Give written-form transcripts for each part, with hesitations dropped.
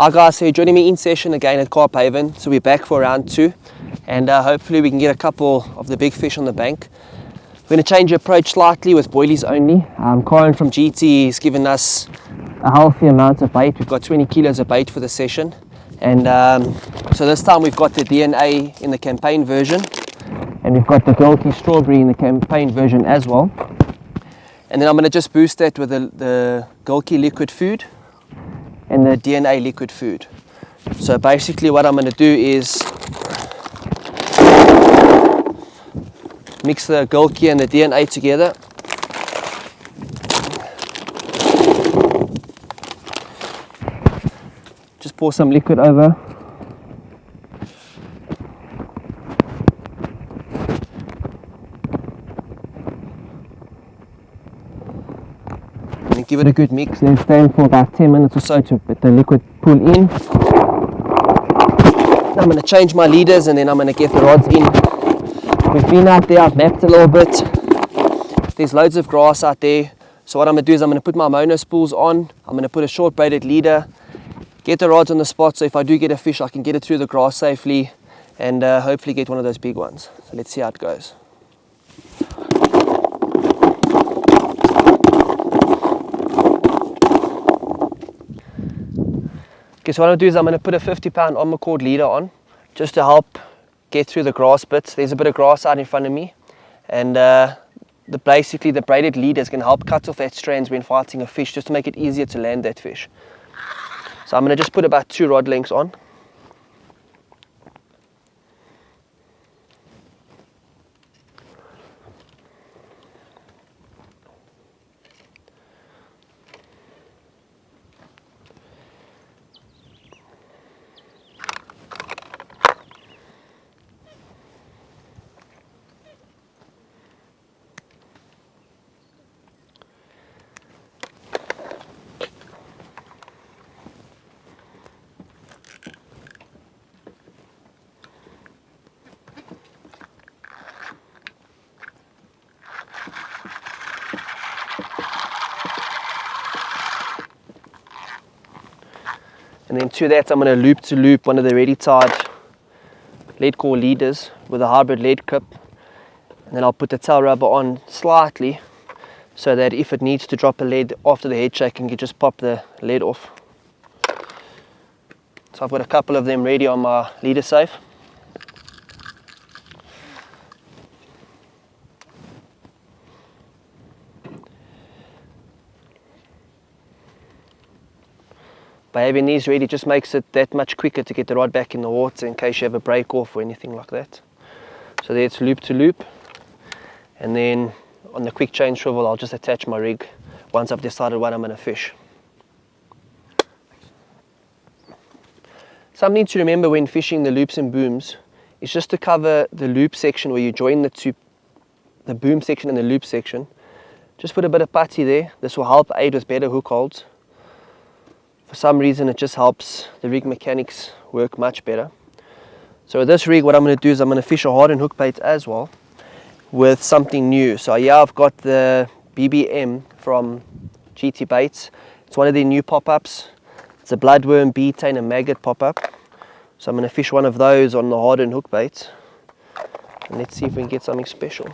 Hi guys, so you're joining me in session again at Carp Haven. So we're back for round 2 and hopefully we can get a couple of the big fish on the bank. We're going to change the approach slightly with boilies only. Corin from GT has given us a healthy amount of bait. We've got 20 kilos of bait for the session, and so this time we've got the DNA in the campaign version and we've got the Gilkey strawberry in the campaign version as well. And then I'm going to just boost that with the Gilkey liquid food and the DNA liquid food. So basically what I'm going to do is mix the Gilkey and the DNA together. Just pour some liquid over. And give it a good mix, then stand for about 10 minutes or so to let the liquid pool in. I'm going to change my leaders and then I'm going to get the rods in. We've been out there, I've mapped a little bit. There's loads of grass out there. So what I'm going to do is I'm going to put my mono spools on. I'm going to put a short braided leader, get the rods on the spot so if I do get a fish I can get it through the grass safely and hopefully get one of those big ones. So let's see how it goes. Okay, so what I'm going to do is I'm going to put a 50-pound on-cord leader on just to help get through the grass bits. There's a bit of grass out in front of me, and basically the braided leader is going to help cut off that strands when fighting a fish, just to make it easier to land that fish. So I'm going to just put about 2 rod lengths on. And then to that I'm going to loop to loop one of the ready tied lead core leaders with a hybrid lead clip, and then I'll put the tail rubber on slightly so that if it needs to drop a lead after the head shake, I can just pop the lead off. So I've got a couple of them ready on my leader safe. By having these ready just makes it that much quicker to get the rod back in the water in case you have a break off or anything like that. So there it's loop to loop, and then on the quick chain swivel I'll just attach my rig once I've decided what I'm going to fish. Something to remember when fishing the loops and booms is just to cover the loop section where you join the boom section and the loop section. Just put a bit of putty there. This will help aid with better hook holds. For some reason it just helps the rig mechanics work much better. So with this rig what I'm going to do is I'm going to fish a hardened hook bait as well with something new. So yeah, I've got the BBM from GT Baits. It's one of their new pop-ups. It's a bloodworm, betaine and maggot pop-up. So I'm going to fish one of those on the hardened hook bait. And let's see if we can get something special.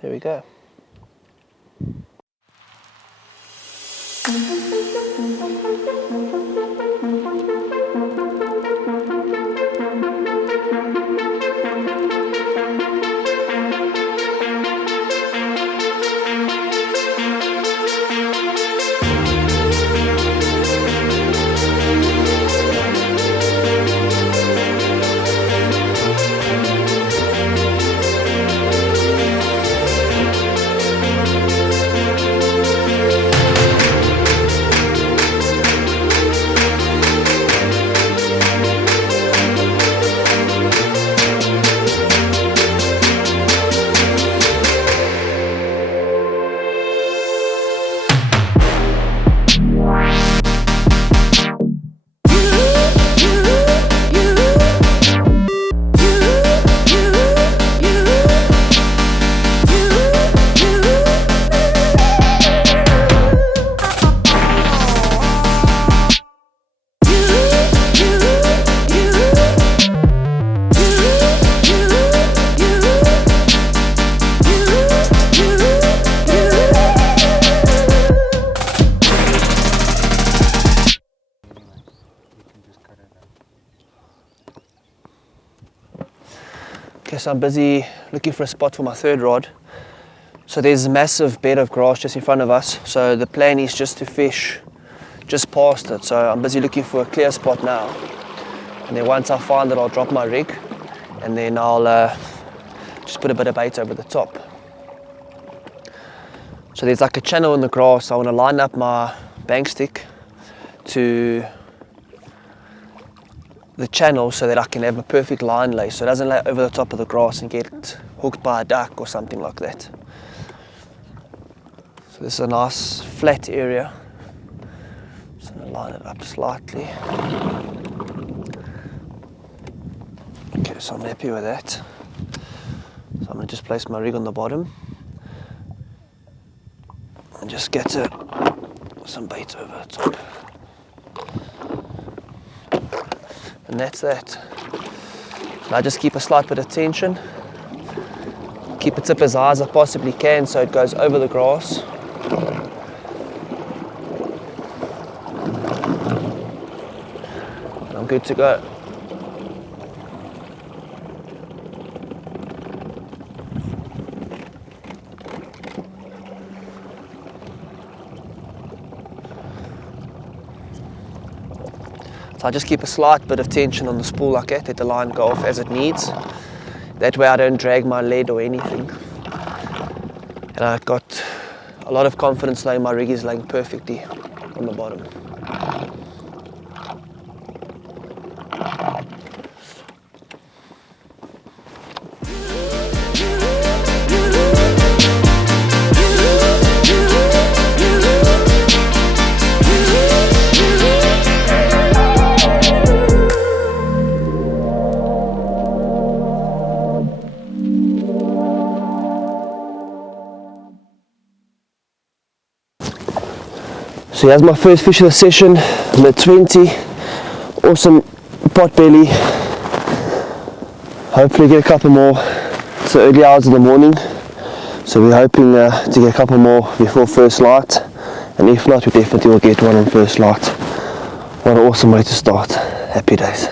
There we go. Okay, so I'm busy looking for a spot for my third rod. So there's a massive bed of grass just in front of us. So the plan is just to fish just past it. So I'm busy looking for a clear spot now. And then once I find it, I'll drop my rig. And then I'll just put a bit of bait over the top. So there's like a channel in the grass. I want to line up my bank stick to the channel so that I can have a perfect line lay, so it doesn't lay over the top of the grass and get hooked by a duck or something like that. So this is a nice flat area. Just going to line it up slightly. Okay, so I'm happy with that. So I'm going to just place my rig on the bottom and just get some bait over the top. And that's that. Now just keep a slight bit of tension. Keep the tip as high as I possibly can so it goes over the grass. And I'm good to go. So I just keep a slight bit of tension on the spool like that, let the line go off as it needs. That way I don't drag my lead or anything. And I've got a lot of confidence knowing my rig is laying perfectly on the bottom. So here's my first fish of the session, the 20, awesome pot belly. Hopefully get a couple more. It's the early hours of the morning, so we're hoping to get a couple more before first light, and if not, we definitely will get one on first light. What an awesome way to start. Happy days.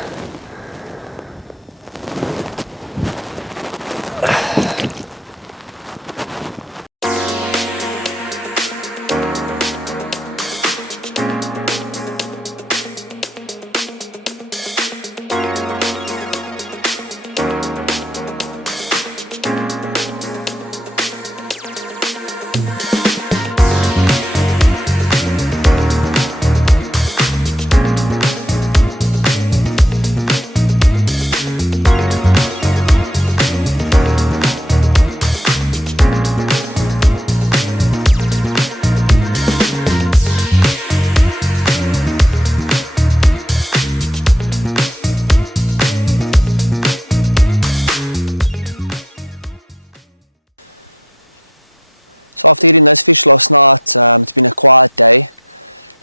So after getting those fish last night, it's been a quiet day.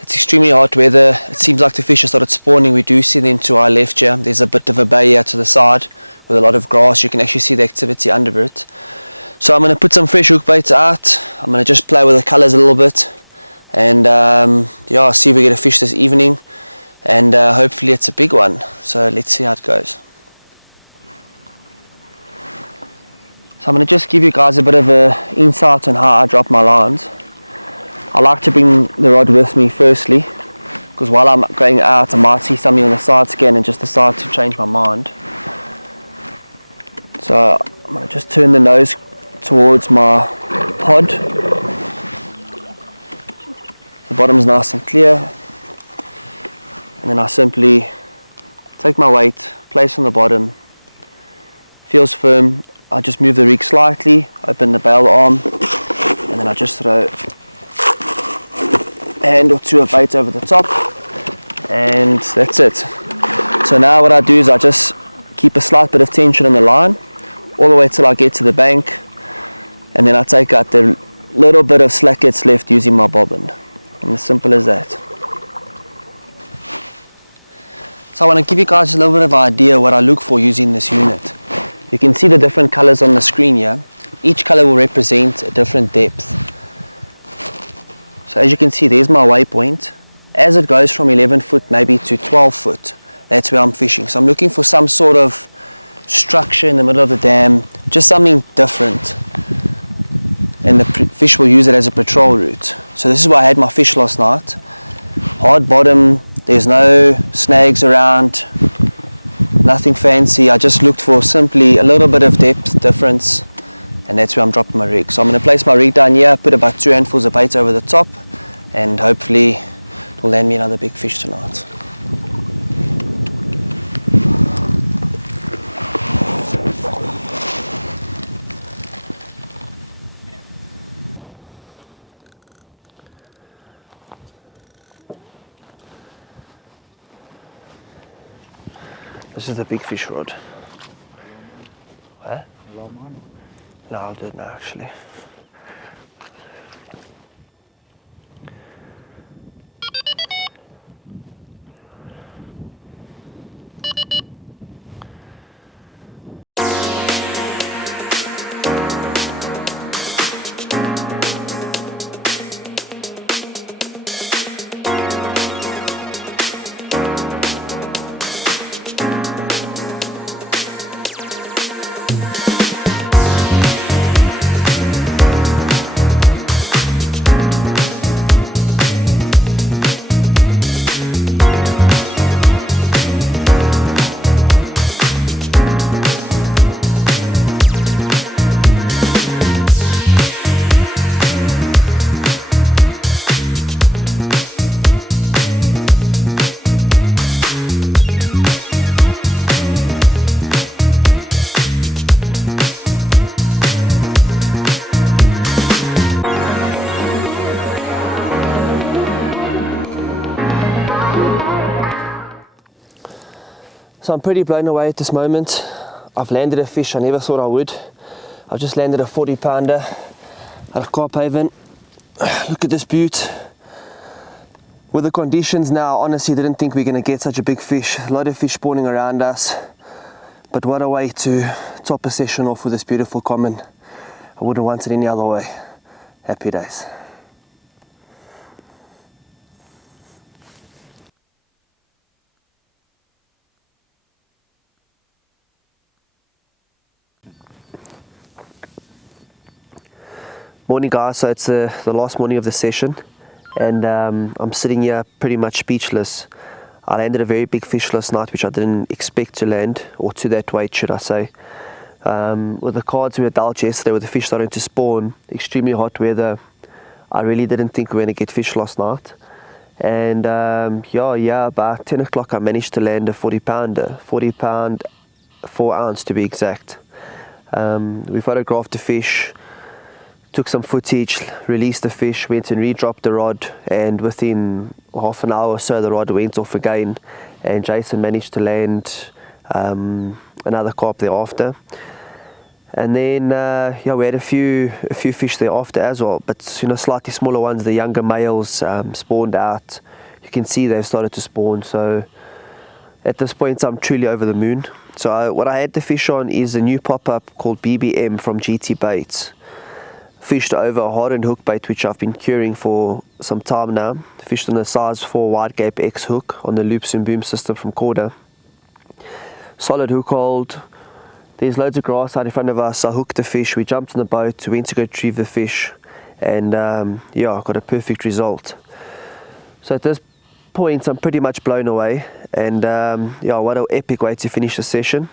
It's extremely hot weather. It seems like the fish have started spawning. We do see them to our left here. There's a bit of a bay here to the side with a lot of grass. You can actually see the activity under it. So I'm going to put some fresh hook baits out. I'm going to just play with the colours a little bit. And yeah, see if we get a fish this evening. And hopefully it's a big one. So let's see how it goes. So I'm going to just give you guys a bit of an insight on how I drop my lines. I like to bring the rod with me firstly, because while I'm going out I might see something on the side scan and just decide to change my mind. So I'm going to just turn the nose towards my pod. The bottom's nice and clear. And then I simply take my weight, place on the bottom, feels firm. I just move the rig slightly, open the bail arm, and then I just throw a hand or two of bait over the top, and that's it. So now what I do is I just keep a slight bit of tension on the line all the way till I get to the bank, and then I take out the little bit of slack that's left using my bobbin, and as simple as that. So I want to give you guys a little bit of an idea what I look for using this unit. You can see the different colors on the screen here. Each color will represent a different depth. So as you can see, there's my waypoint. As it goes from 11 foot maybe to 12 foot, that's where I'm fishing. So I'm looking for some sort of structure in the middle of the dam, just something different. And the fish will use it as a patrol route. So this is where I had my fish last night. Hard bottom, there's no snags around, nothing fancy. I just looked for simply a little bit of depth difference, and that's where I'm dropping my rig. So I'm going to place my rig down here, put about 2 handfuls of bait over the top, and hopefully it will land me another big fish tonight. This is the big fish rod. Huh? No, I didn't actually. So I'm pretty blown away at this moment. I've landed a fish I never thought I would. I've just landed a 40 pounder out of Carp Haven. Look at this beaut. With the conditions now, honestly didn't think we were going to get such a big fish. A lot of fish spawning around us. But what a way to top a session off with this beautiful common. I wouldn't want it any other way. Happy days. Morning guys, so it's the last morning of the session, and I'm sitting here pretty much speechless. I landed a very big fish last night which I didn't expect to land, or to that weight should I say. With the cards we were dealt yesterday with the fish starting to spawn, extremely hot weather, I really didn't think we were going to get fish last night. And yeah, about 10 o'clock I managed to land a 40 pounder, 40 pound 4 ounce to be exact. We photographed the fish, took some footage, released the fish, went and re-dropped the rod, and within half an hour or so the rod went off again, and Jason managed to land another carp thereafter. And then we had a few fish thereafter as well, but slightly smaller ones. The younger males spawned out. You can see they've started to spawn, so at this point I'm truly over the moon. So what I had the fish on is a new pop-up called BBM from GT Baits. Fished over a hardened hook bait which I've been curing for some time now. Fished on a size 4 wide gape X hook on the loops and boom system from Corda. Solid hook hold. There's loads of grass out in front of us. I hooked the fish, we jumped on the boat, went to go retrieve the fish, and got a perfect result. So at this point I'm pretty much blown away, and what an epic way to finish the session.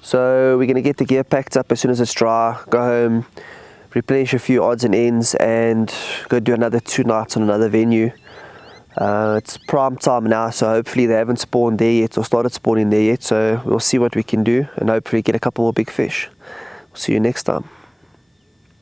So we're going to get the gear packed up as soon as it's dry, go home, replenish a few odds and ends, and go do another 2 nights on another venue. It's prime time now, so hopefully they haven't spawned there yet or started spawning there yet, so we'll see what we can do and hopefully get a couple more big fish. We'll see you next time.